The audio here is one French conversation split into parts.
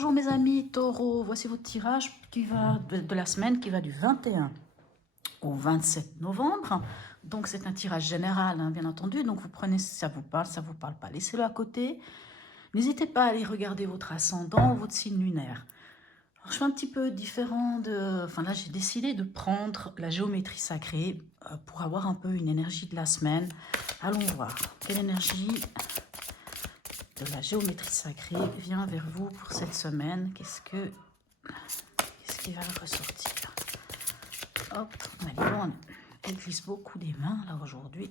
Bonjour mes amis taureaux, voici votre tirage qui va de la semaine qui va du 21 au 27 novembre. Donc c'est un tirage général, hein, bien entendu. Donc vous prenez si ça vous parle pas, laissez-le à côté. N'hésitez pas à aller regarder votre ascendant, votre signe lunaire. Alors, je suis un petit peu différent de... Enfin là j'ai décidé de prendre la géométrie sacrée pour avoir un peu une énergie de la semaine. Allons voir, quelle énergie de la géométrie sacrée vient vers vous pour cette semaine. Qu'est-ce qui va ressortir? Hop, elle glisse beaucoup des mains là aujourd'hui.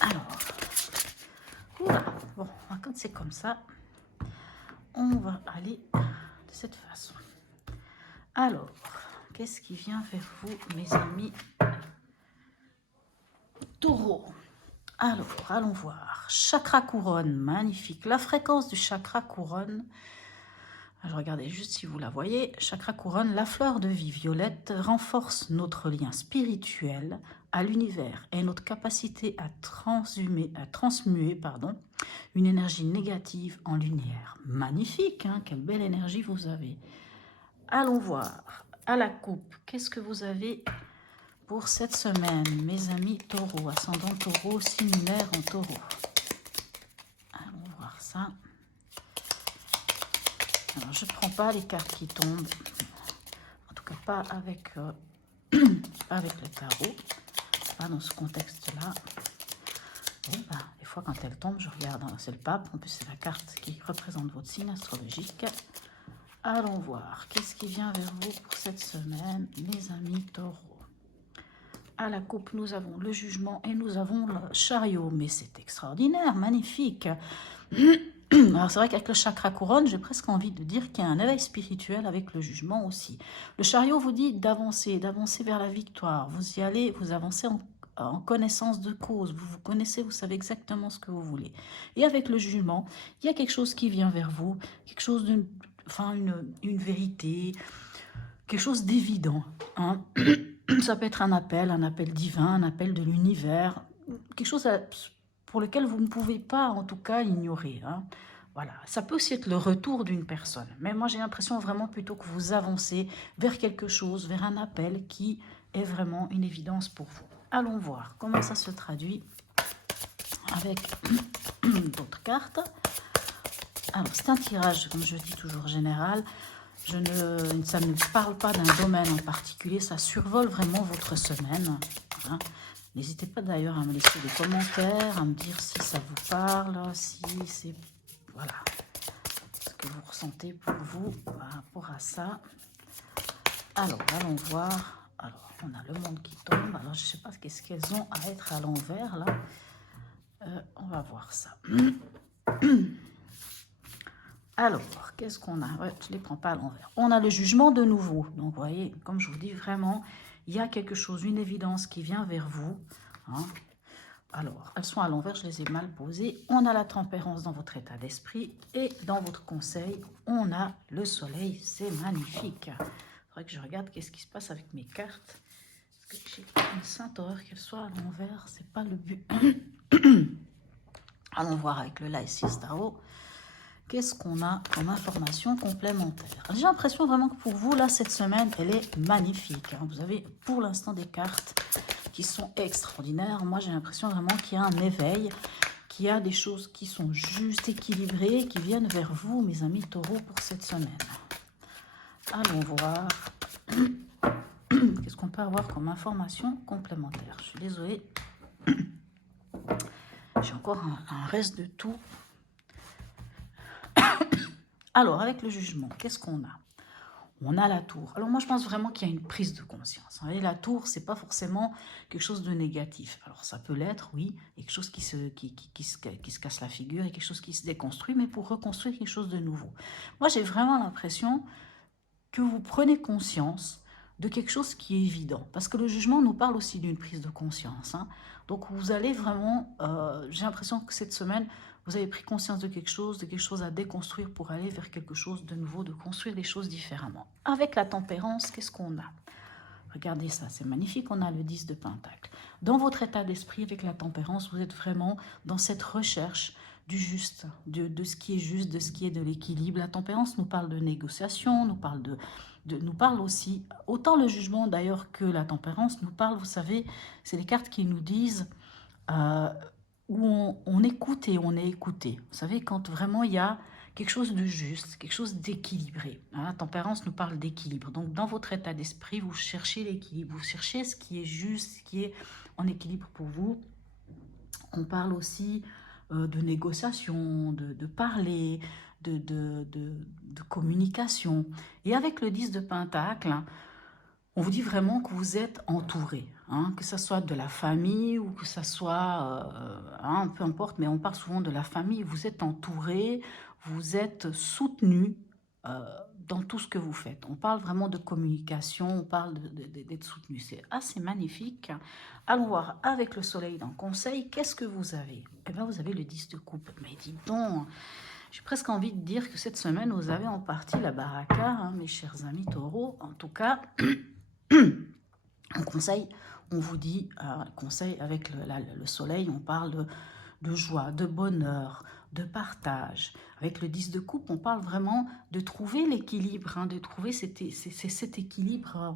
Alors, oula, bon, quand c'est comme ça, on va aller de cette façon. Alors, qu'est-ce qui vient vers vous, mes amis taureaux? Alors, allons voir. Chakra couronne, magnifique. La fréquence du chakra couronne. Alors, regardez juste si vous la voyez. Chakra couronne, la fleur de vie violette renforce notre lien spirituel à l'univers et notre capacité à transmuer une énergie négative en lumière. Magnifique, hein? Quelle belle énergie vous avez. Allons voir. À la coupe, qu'est-ce que vous avez pour cette semaine, mes amis taureaux, ascendant taureau, signe lunaire en taureau? Allons voir ça. Alors, je ne prends pas les cartes qui tombent, en tout cas pas avec, avec le tarot, pas dans ce contexte-là. Bon, des fois quand elles tombent, je regarde, c'est le pape, en plus c'est la carte qui représente votre signe astrologique. Allons voir, qu'est-ce qui vient vers vous pour cette semaine, mes amis taureaux? À la coupe, nous avons le jugement et nous avons le chariot, mais c'est extraordinaire, magnifique. Alors c'est vrai qu'avec le chakra couronne, j'ai presque envie de dire qu'il y a un éveil spirituel avec le jugement aussi. Le chariot vous dit d'avancer vers la victoire. Vous y allez, vous avancez en connaissance de cause. Vous vous connaissez, vous savez exactement ce que vous voulez. Et avec le jugement, il y a quelque chose qui vient vers vous, quelque chose une vérité, quelque chose d'évident. Hein. Ça peut être un appel divin, un appel de l'univers, quelque chose pour lequel vous ne pouvez pas, en tout cas, ignorer. Hein. Voilà, ça peut aussi être le retour d'une personne. Mais moi, j'ai l'impression vraiment plutôt que vous avancez vers quelque chose, vers un appel qui est vraiment une évidence pour vous. Allons voir comment ça se traduit avec d'autres cartes. Alors, c'est un tirage, comme je dis toujours, général. Ça ne parle pas d'un domaine en particulier, ça survole vraiment votre semaine. Hein. N'hésitez pas d'ailleurs à me laisser des commentaires, à me dire si ça vous parle, si c'est... Voilà, ce que vous ressentez pour vous par rapport à ça. Alors, allons voir. Alors, on a le monde qui tombe. Alors, je ne sais pas qu'est-ce qu'elles ont à être à l'envers, là. On va voir ça. Alors, qu'est-ce qu'on a? Ouais, je ne les prends pas à l'envers. On a le jugement de nouveau. Donc, vous voyez, comme je vous dis, vraiment, il y a quelque chose, une évidence qui vient vers vous. Hein. Alors, elles sont à l'envers, je les ai mal posées. On a la tempérance dans votre état d'esprit. Et dans votre conseil, on a le soleil. C'est magnifique. Il faudrait que je regarde qu'est-ce qui se passe avec mes cartes. Parce que j'ai une sainte horreur qu'elles soient à l'envers. C'est pas le but. Allons voir avec le Light 6 Tarot. Qu'est-ce qu'on a comme information complémentaire? J'ai l'impression vraiment que pour vous, là, cette semaine, elle est magnifique. Hein. Vous avez pour l'instant des cartes qui sont extraordinaires. Moi, j'ai l'impression vraiment qu'il y a un éveil, qu'il y a des choses qui sont juste équilibrées, qui viennent vers vous, mes amis taureaux, pour cette semaine. Allons voir. Qu'est-ce qu'on peut avoir comme information complémentaire? Je suis désolée. J'ai encore un reste de tout. Alors, avec le jugement, qu'est-ce qu'on a? On a la tour. Alors moi, je pense vraiment qu'il y a une prise de conscience. Et la tour, c'est pas forcément quelque chose de négatif. Alors ça peut l'être, oui, quelque chose qui se casse la figure et quelque chose qui se déconstruit, mais pour reconstruire quelque chose de nouveau. Moi, j'ai vraiment l'impression que vous prenez conscience de quelque chose qui est évident. Parce que le jugement nous parle aussi d'une prise de conscience. Hein. Donc vous allez vraiment, j'ai l'impression que cette semaine, vous avez pris conscience de quelque chose à déconstruire pour aller vers quelque chose de nouveau, de construire les choses différemment. Avec la tempérance, qu'est-ce qu'on a? Regardez ça, c'est magnifique, on a le 10 de Pentacle. Dans votre état d'esprit, avec la tempérance, vous êtes vraiment dans cette recherche du juste, de ce qui est juste, de ce qui est de l'équilibre. La tempérance nous parle de négociation, nous parle aussi, autant le jugement d'ailleurs que la tempérance nous parle, vous savez, c'est les cartes qui nous disent euh, où on écoute et on est écouté. Vous savez, quand vraiment il y a quelque chose de juste, quelque chose d'équilibré. Hein, la tempérance nous parle d'équilibre. Donc dans votre état d'esprit, vous cherchez l'équilibre, vous cherchez ce qui est juste, ce qui est en équilibre pour vous. On parle aussi de négociation, de parler, de communication. Et avec le 10 de Pentacle, on vous dit vraiment que vous êtes entouré, hein, que ce soit de la famille ou que ce soit, hein, peu importe, mais on parle souvent de la famille, vous êtes entouré, vous êtes soutenu euh, dans tout ce que vous faites. On parle vraiment de communication, on parle d'être soutenu, c'est assez magnifique. Allons voir avec le soleil dans le conseil, qu'est-ce que vous avez? Eh bien, vous avez le 10 de coupe, mais dites donc, j'ai presque envie de dire que cette semaine, vous avez en partie la baraka, hein, mes chers amis taureaux, en tout cas... En conseil, on vous dit, conseil avec le soleil, on parle de joie, de bonheur, de partage. Avec le 10 de coupe, on parle vraiment de trouver l'équilibre, hein, de trouver cet équilibre.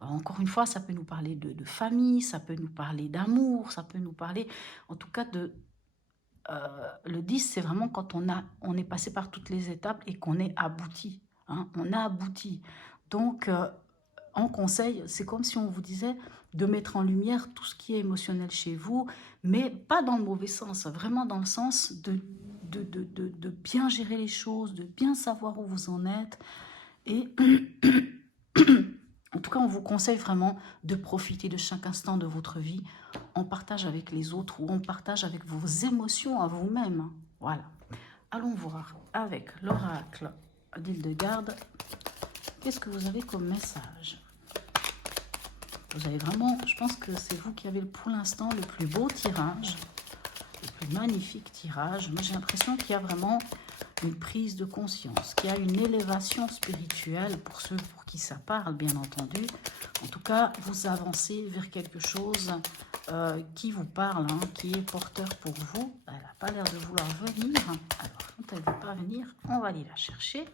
Encore une fois, ça peut nous parler de famille, ça peut nous parler d'amour, ça peut nous parler, en tout cas, le 10, c'est vraiment quand on est passé par toutes les étapes et qu'on est abouti. Hein, on a abouti. Donc, en conseil, c'est comme si on vous disait de mettre en lumière tout ce qui est émotionnel chez vous, mais pas dans le mauvais sens, vraiment dans le sens de bien gérer les choses, de bien savoir où vous en êtes. Et en tout cas, on vous conseille vraiment de profiter de chaque instant de votre vie en partage avec les autres ou en partage avec vos émotions à vous-même. Voilà. Allons voir avec l'oracle d'Hildegarde. Qu'est-ce que vous avez comme message? Vous avez vraiment, je pense que c'est vous qui avez pour l'instant le plus beau tirage, le plus magnifique tirage. Moi, j'ai l'impression qu'il y a vraiment une prise de conscience, qu'il y a une élévation spirituelle pour ceux pour qui ça parle, bien entendu. En tout cas, vous avancez vers quelque chose qui vous parle, hein, qui est porteur pour vous. Elle n'a pas l'air de vouloir venir. Alors, quand elle ne veut pas venir, on va aller la chercher.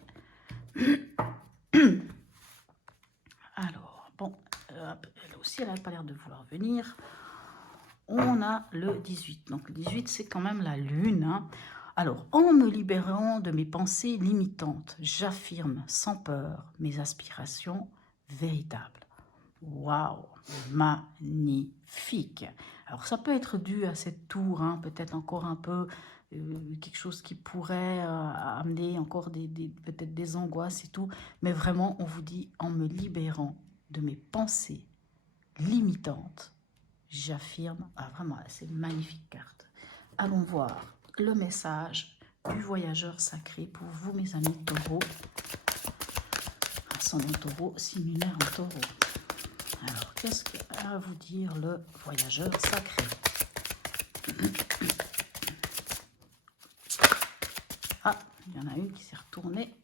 Alors, bon, elle aussi, elle n'a pas l'air de vouloir venir. On a le 18. Donc, le 18, c'est quand même la lune. Hein. Alors, en me libérant de mes pensées limitantes, j'affirme sans peur mes aspirations véritables. Waouh, magnifique. Alors, ça peut être dû à cette tour, hein, peut-être encore un peu quelque chose qui pourrait amener encore peut-être des angoisses et tout. Mais vraiment, on vous dit, en me libérant de mes pensées limitantes, j'affirme, vraiment, c'est une magnifique carte. Allons voir le message du voyageur sacré pour vous, mes amis taureaux. Ascendant taureau, signe lunaire en taureau. Alors, qu'est-ce qu'a à vous dire le voyageur sacré? Ah, il y en a une qui s'est retournée.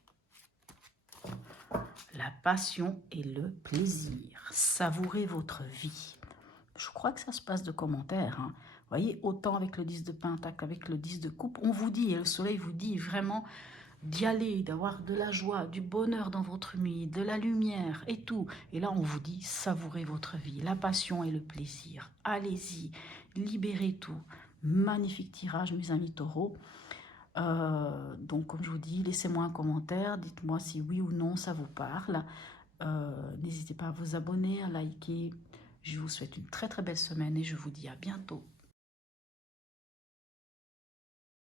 La passion et le plaisir. Savourez votre vie. Je crois que ça se passe de commentaires. Hein. Vous voyez, autant avec le 10 de Pentacle, avec le 10 de Coupe, on vous dit, et le soleil vous dit vraiment d'y aller, d'avoir de la joie, du bonheur dans votre nuit, de la lumière et tout. Et là, on vous dit, savourez votre vie, la passion et le plaisir. Allez-y, libérez tout. Magnifique tirage, mes amis taureaux. Donc, comme je vous dis, laissez-moi un commentaire. Dites-moi si oui ou non ça vous parle. N'hésitez pas à vous abonner, à liker. Je vous souhaite une très très belle semaine et je vous dis à bientôt.